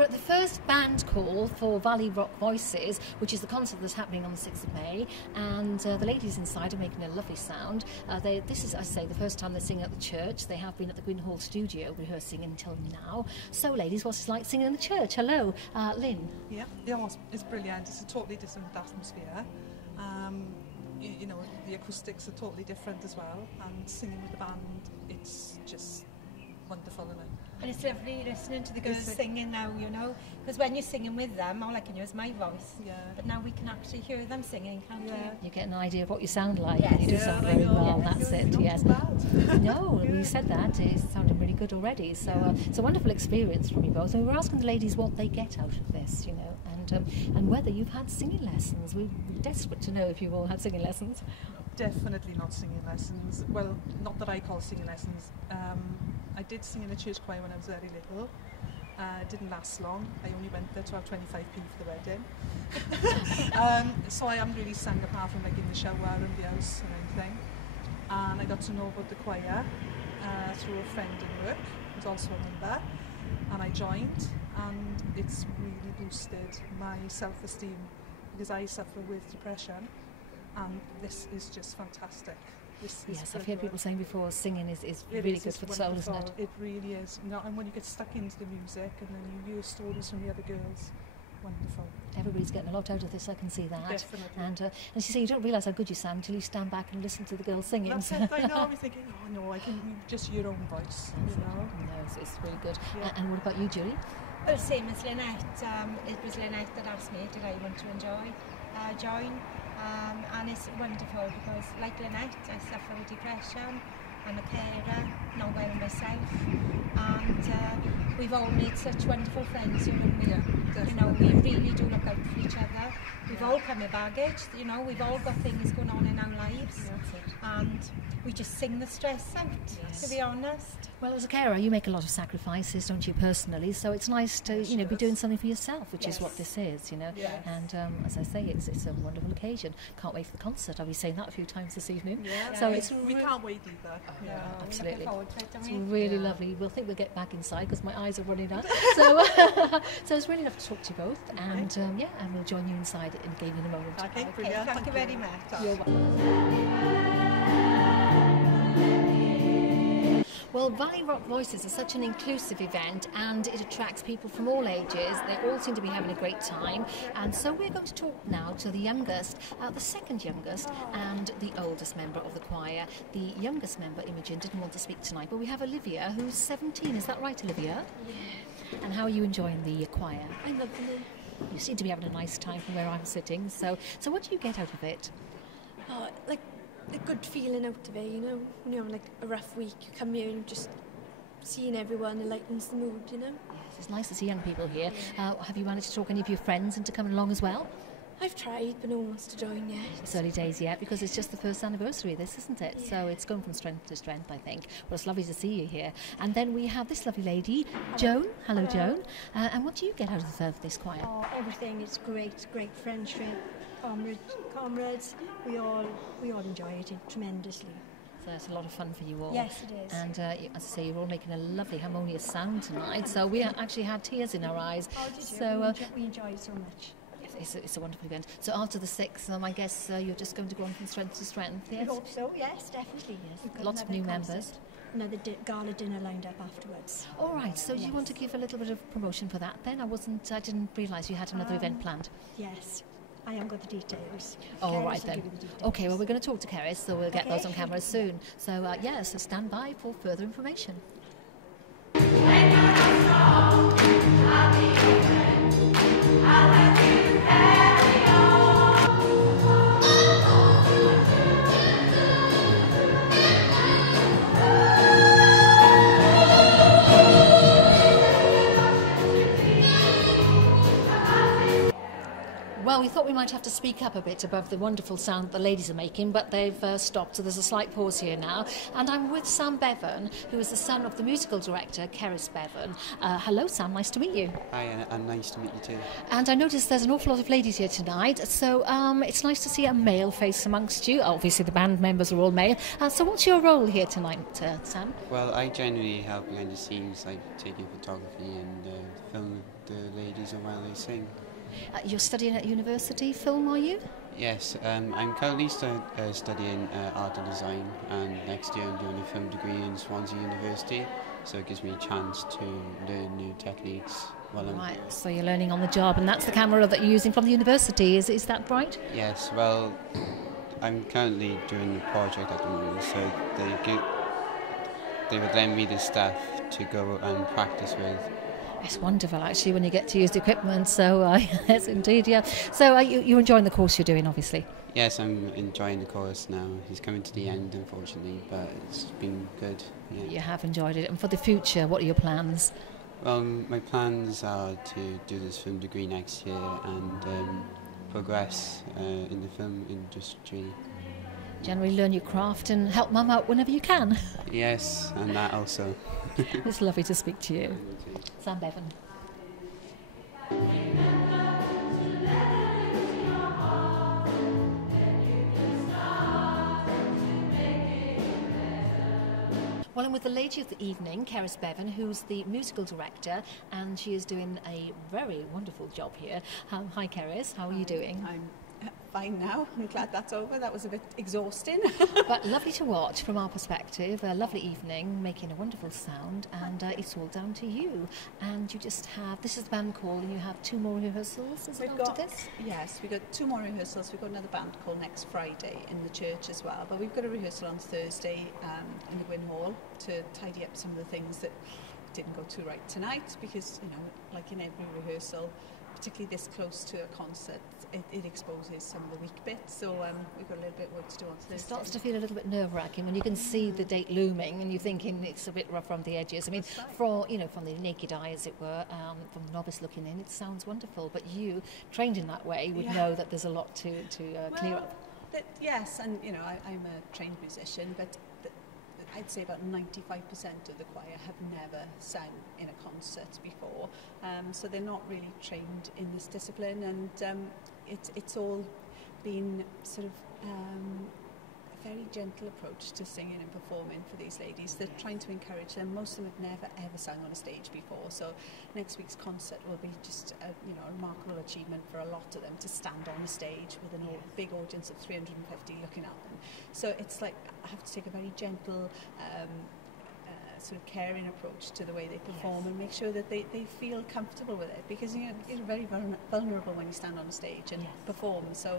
we're at the first band call for Valley Rock Voices, which is the concert that's happening on the 6th of May, and the ladies inside are making a lovely sound. This is, I say, the first time they're singing at the church. They have been at the Gwyn Hall studio rehearsing until now. So, ladies, what's it like singing in the church? Hello, Lynn. Yeah, it's brilliant. It's a totally different atmosphere. You know, the acoustics are totally different as well, and singing with the band, it's just wonderful, isn't it? And it's lovely listening to the girls singing now, you know, because when you're singing with them, all I can hear is my voice. Yeah. But now we can actually hear them singing, can't we? You get an idea of what you sound like. Yes. You do sound very well, yes. that's it, yes. No, you said that, it's sounding really good already. So it's a wonderful experience from you both. And we're asking the ladies what they get out of this, you know, and whether you've had singing lessons. We're desperate to know if you've all had singing lessons. Definitely not singing lessons. Well, not that I call singing lessons. I did sing in a church choir when I was very little. It didn't last long. I only went there to have 25p for the wedding. So I haven't really sang apart from like in the shower and the house and anything. And I got to know about the choir through a friend in work who's also a member. And I joined, and it's really boosted my self-esteem because I suffer with depression, and this is just fantastic. Yes, I've heard people saying before, singing is really good for the soul, isn't it? It really is. You know, and when you get stuck into the music and then you hear stories from the other girls, wonderful. Everybody's getting a lot out of this, I can see that. Definitely. And you say you don't realise how good you sound until you stand back and listen to the girls singing. That's it, I know, I'm thinking, oh no, I can just your own voice, you know. No, it's really good. Yeah. And what about you, Julie? Well, same as Lynette. It was Lynette that asked me, did I want to join? And it's wonderful because, like Lynette, I suffer with depression. I'm a carer, not well myself, and we've all made such wonderful friends, you and me. Yeah, you know, we really do look out for each other. We've all come with baggage, you know, we've all got things going on in our lives, and we just sing the stress out, to be honest. Well, as a carer, you make a lot of sacrifices, don't you, personally? So it's nice to, you know, be doing something for yourself, which is what this is, you know. Yes. And as I say, it's a wonderful occasion. Can't wait for the concert. I'll be saying that a few times this evening. Yeah. So we can't wait either. Yeah, absolutely. It's It, really lovely. We'll think we'll get back inside because my eyes are running out. So, so it's really lovely to talk to you both. And and we'll join you inside again in a moment. Okay, brilliant. Thank you very much. You're welcome. Well, Valley Rock Voices is such an inclusive event, and it attracts people from all ages. They all seem to be having a great time, and so we're going to talk now to the youngest, the second youngest, and the oldest member of the choir. The youngest member, Imogen, didn't want to speak tonight, but we have Olivia, who's 17. Is that right, Olivia? Yeah. And how are you enjoying the choir? I'm loving it. You seem to be having a nice time from where I'm sitting. So what do you get out of it? Like a good feeling out of it, you know. When you're having like a rough week, you come here and just seeing everyone, it lightens the mood, you know. Yes, it's nice to see young people here. Have you managed to talk any of your friends into coming along as well? I've tried, but no one wants to join yet. It's early days yet because it's just the first anniversary of this, isn't it? Yeah. So it's going from strength to strength, I think. Well, it's lovely to see you here. And then we have this lovely lady, Joan. Hello, Joan. And what do you get out of this choir? Oh, everything is great friendship, comrades. We all enjoy it tremendously. So it's a lot of fun for you all. Yes, it is. And as I say, you're all making a lovely harmonious sound tonight. So we actually had tears in our eyes. Oh, did you? So we enjoy it so much. It's a wonderful event. So after the 6th, I guess you're just going to go on from strength to strength, yes? I hope so, yes, definitely. Yes. Lots of new members. Another gala dinner lined up afterwards. All right, so do you want to give a little bit of promotion for that then? I didn't realise you had another event planned. Yes, I haven't got the details. All right then. Okay, well, we're going to talk to Keris, so we'll get those on camera soon. So, so stand by for further information. Well, we thought we might have to speak up a bit above the wonderful sound that the ladies are making, but they've stopped, so there's a slight pause here now. And I'm with Sam Bevan, who is the son of the musical director, Keris Bevan. Hello, Sam, nice to meet you. Hi, and nice to meet you too. And I noticed there's an awful lot of ladies here tonight, so it's nice to see a male face amongst you. Obviously, the band members are all male. So what's your role here tonight, Sam? Well, I generally help behind the scenes, like taking photography and film the choose on while they sing. You're studying at university, film, are you? Yes, I'm currently studying art and design, and next year I'm doing a film degree in Swansea University, so it gives me a chance to learn new techniques while I'm Right, here. so you're learning on the job, and that's the camera that you're using from the university, is that right? Yes, well, I'm currently doing a project at the moment, so they would lend me the stuff to go and practice with. It's wonderful, actually, when you get to use the equipment, so yes, indeed, yeah. So you're enjoying the course you're doing, obviously? Yes, I'm enjoying the course now. He's coming to the end, unfortunately, but it's been good. Yeah. You have enjoyed it, and for the future, what are your plans? Well, my plans are to do this film degree next year and progress in the film industry. Generally learn your craft and help Mum out whenever you can. Yes, and that also. It's lovely to speak to you. Sam Bevan. Well, I'm with the lady of the evening, Keris Bevan, who's the musical director, and she is doing a very wonderful job here. Hi, Keris. How are you doing? I'm fine now. I'm glad that's over. That was a bit exhausting. But lovely to watch from our perspective. A lovely evening, making a wonderful sound, and it's all down to you. And you just have, this is the band call, and you have 2 more rehearsals, is it, after this? Yes, we've got 2 more rehearsals. We've got another band call next Friday in the church as well. But we've got a rehearsal on Thursday in the Gwyn Hall to tidy up some of the things that didn't go too right tonight, because, you know, like in every rehearsal, particularly this close to a concert, it exposes some of the weak bits, so we've got a little bit of work to do on Thursday. It starts to feel a little bit nerve-wracking when you can see the date looming and you're thinking it's a bit rough around the edges. I mean, from the naked eye, as it were, from the novice looking in, it sounds wonderful, but you, trained in that way, would know that there's a lot to clear up. Yes, and you know, I'm a trained musician, but I'd say about 95% of the choir have never sung in a concert before, so they're not really trained in this discipline, and it's all been sort of a very gentle approach to singing and performing for these ladies. They're trying to encourage them. Most of them have never ever sung on a stage before, so next week's concert will be just a remarkable achievement for a lot of them to stand on a stage with a big audience of 350 looking at them. So it's like I have to take a very gentle sort of caring approach to the way they perform, and make sure that they feel comfortable with it, because you know, you're very vulnerable when you stand on a stage and perform. So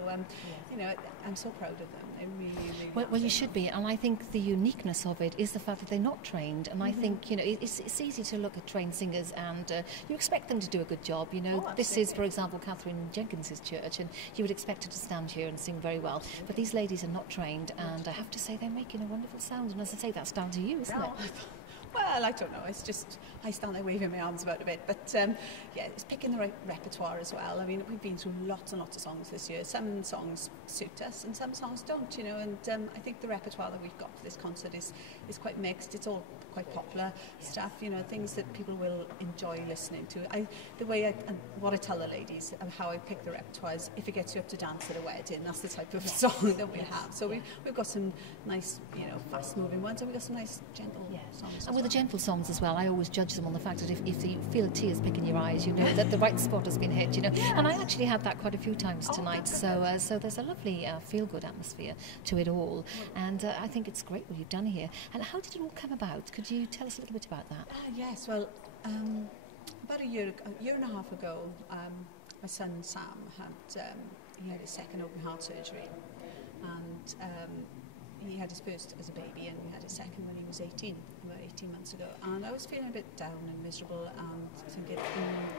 you know, I'm so proud of them. They really well, you should be, and I think the uniqueness of it is the fact that they're not trained, and I think, you know, it's easy to look at trained singers and you expect them to do a good job. You know, this is, for example, Catherine Jenkins's church, and you would expect her to stand here and sing very well, but these ladies are not trained, and I have to say they're making a wonderful sound, and as I say, that's down to you, isn't it? Well, I don't know. It's just I stand there waving my arms about a bit, but yeah, it's picking the right repertoire as well. I mean, we've been through lots and lots of songs this year. Some songs suit us, and some songs don't. You know, and I think the repertoire that we've got for this concert is quite mixed. It's all quite popular stuff. You know, things that people will enjoy listening to. What I tell the ladies and how I pick the repertoire is, if it gets you up to dance at a wedding, that's the type of song that we have. So we've got some nice, you know, fast-moving ones, and we've got some nice gentle songs. And with the gentle songs as well, I always judge them on the fact that if you feel tears picking your eyes, you know that the right spot has been hit, you know. And I actually had that quite a few times tonight, so there's a lovely feel-good atmosphere to it all, and I think it's great what you've done here. And how did it all come about? Could you tell us a little bit about that? Yes, well, about a year and a half ago, my son Sam had his second open heart surgery, and he had his first as a baby, and we had his second when he was 18 months ago. And I was feeling a bit down and miserable, and thinking,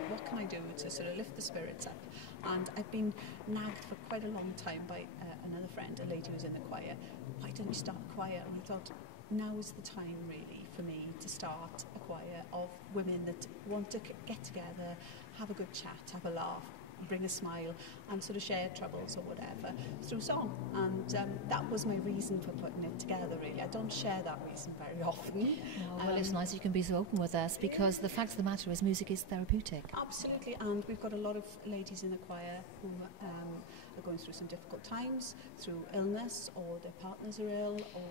what can I do to sort of lift the spirits up? And I've been nagged for quite a long time by another friend, a lady who's in the choir. Why don't you start a choir? And I thought, now is the time really for me to start a choir of women that want to get together, have a good chat, have a laugh, bring a smile, and sort of share troubles or whatever through song. And that was my reason for putting it together, really. I don't share that reason very often. Oh, well, it's nice you can be so open with us, because the fact of the matter is music is therapeutic. Absolutely, and we've got a lot of ladies in the choir who are going through some difficult times, through illness, or their partners are ill, or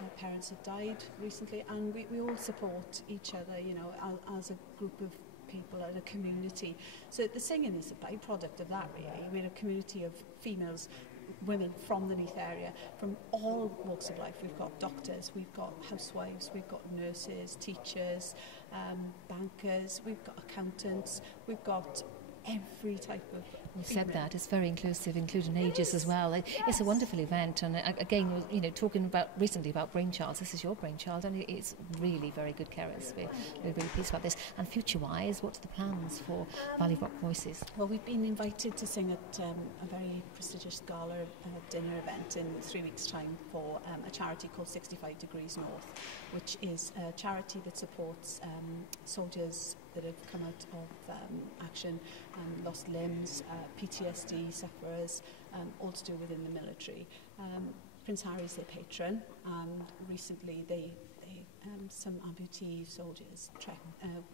their parents have died recently, and we all support each other, you know, as a group of people and a community. So the singing is a byproduct of that, really. We're a community of females, women from the Neath area, from all walks of life. We've got doctors, we've got housewives, we've got nurses, teachers, bankers, we've got accountants, we've got every type of You said that it's very inclusive, including ages as well. It's a wonderful event, and again, you know, talking about recently about brainchilds. This is your brainchild, and it's really very good, carers. We're really pleased about this. And future-wise, what's the plans for Valley Rock Voices? Well, we've been invited to sing at a very prestigious gala dinner event in 3 weeks' time for a charity called 65 Degrees North, which is a charity that supports soldiers that have come out of action and lost limbs, PTSD sufferers, all to do within the military. Prince Harry's their patron, and recently some amputee soldiers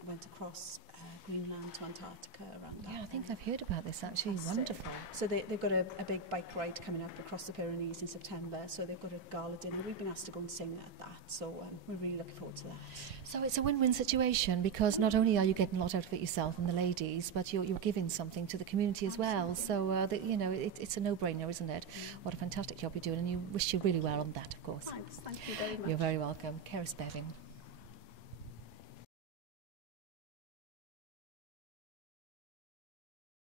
went across Greenland to Antarctica around that. Yeah, I think I've heard about this actually. Wonderful. So they've got a big bike ride coming up across the Pyrenees in September, so they've got a gala dinner. We've been asked to go and sing at that, so we're really looking forward to that. So it's a win-win situation, because not only are you getting a lot out of it yourself and the ladies, but you're giving something to the community as well. So, you know, it's a no-brainer, isn't it? What a fantastic job you're doing, and you wish you really well on that, of course. Thanks, thank you very much. You're very welcome. Keris Bevin.